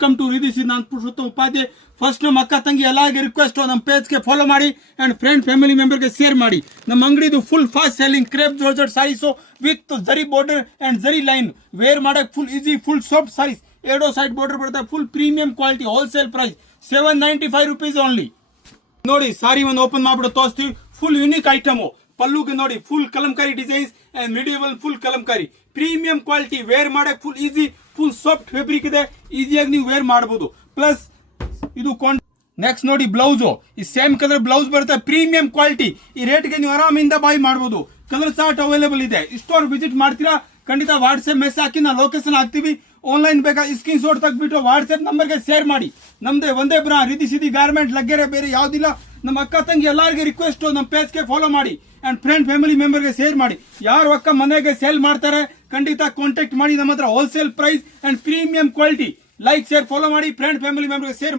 Welcome to ರಿದಿಸಿ ನಾನು ಪುರುಷೋತ್ತಮ Upadhyaya. First ನಮ್ಮ ಅಕ್ಕ ತಂಗಿ ಎಲ್ಲರಿಗೆ ರಿಕ್ವೆಸ್ಟ್ ನಮ್ಮ ಪೇಜ್ಗೆ ಫಾಲೋ ಮಾಡಿ ಅಂಡ್ ಫ್ರೆಂಡ್ ಫ್ಯಾಮಿಲಿ ಮೆಂಬರ್ಗೆ ಶೇರ್ ಮಾಡಿ. ನಮ್ಮ ಅಂಗಡಿದು full fast selling crepe georgette saris with zari border and zari line. Wear ಮಾಡಕ್ಕೆ full easy, full soft saris. ಎರಡೋ ಸೈಡ್ ಬಾರ್ಡರ್ ಬರುತ್ತೆ. Full premium quality, wholesale price 795 rupees only. ನೋಡಿ ಸಾರಿ ಒಂದು ಓಪನ್ ಮಾಡ್ಬಿಟ್ಟು ತೋರಿಸ್ತೀವಿ. Full unique item. ಪಲ್ಲುಗೆ ನೋಡಿ ಫುಲ್ ಕಲಂಕಾರಿ ಡಿಸೈನ್ಸ್ ಅಂಡ್ ಮಿಡಿಯಬಲ್ full Kalamkari premium quality. Wear ಮಾಡಕ್ಕೆ full easy, full soft fabric ಇದೆ. ಈಸಿಯಾಗಿ ನೀವು ವೇರ್ ಮಾಡಬಹುದು. ಪ್ಲಸ್ ಇದು ನೆಕ್ಸ್ಟ್ ನೋಡಿ ಬ್ಲೌಸು. ಈ ಸೇಮ್ ಕಲರ್ ಬ್ಲೌಸ್ ಬರುತ್ತೆ. Premium quality. ಈ ರೇಟ್ಗೆ ನೀವು ಆರಾಮಿಂದ ಬಾಯ್ ಮಾಡಬಹುದು. ಕಲರ್ ಚಾರ್ಟ್ ಅವೈಲೇಬಲ್ ಇದೆ. ಸ್ಟೋರ್ ವಿಸಿಟ್ ಮಾಡ್ತೀರಾ ಖಂಡಿತ ವಾಟ್ಸ್ಆಪ್ ಮೆಸೇಜ್ ಹಾಕಿ ನಾವು ಲೊಕೇಶನ್ ಹಾಕ್ತೀವಿ. ಆನ್ಲೈನ್ ಬೇಕಾ ಸ್ಕ್ರೀನ್ ಶಾಟ್ ತೆಗೆದ್ಬಿಟ್ಟು ವಾಟ್ಸ್ಆಪ್ ನಂಬರ್ಗೆ ಶೇರ್ ಮಾಡಿ. ನಮ್ದೇ ಒಂದೇ ಬ್ರಾ ರಿದಿ ಸಿದಿ ಗಾರ್ಮೆಂಟ್ ಲಗ್ಗೆರೆ ಬೇರೆ ಯಾವ್ದಿಲ್ಲ. ನಮ್ಮ ಅಕ್ಕ ತಂಗಿ ಎಲ್ಲರಿಗೆ ರಿಕ್ವೆಸ್ಟ್ ನಮ್ಮ ಪೇಜ್ಗೆ ಫಾಲೋ ಮಾಡಿ ಅಂಡ್ ಫ್ರೆಂಡ್ ಫ್ಯಾಮಿಲಿ ಮೆಂಬರ್ಗೆ ಶೇರ್ ಮಾಡಿ. ಯಾರು ಅಕ್ಕ ಮನೆಗೆ ಸೇಲ್ ಮಾಡ್ತಾರೆ ಖಂಡಿತ ಕಾಂಟ್ಯಾಕ್ಟ್ ಮಾಡಿ. ನಮ್ಮ ಹತ್ರ wholesale price and premium quality. Like share follow ಮಾಡಿ. ಫ್ರೆಂಡ್ ಫ್ಯಾಮಿಲಿ ಮೆಂಬರ್ಗೆ ಶೇರ್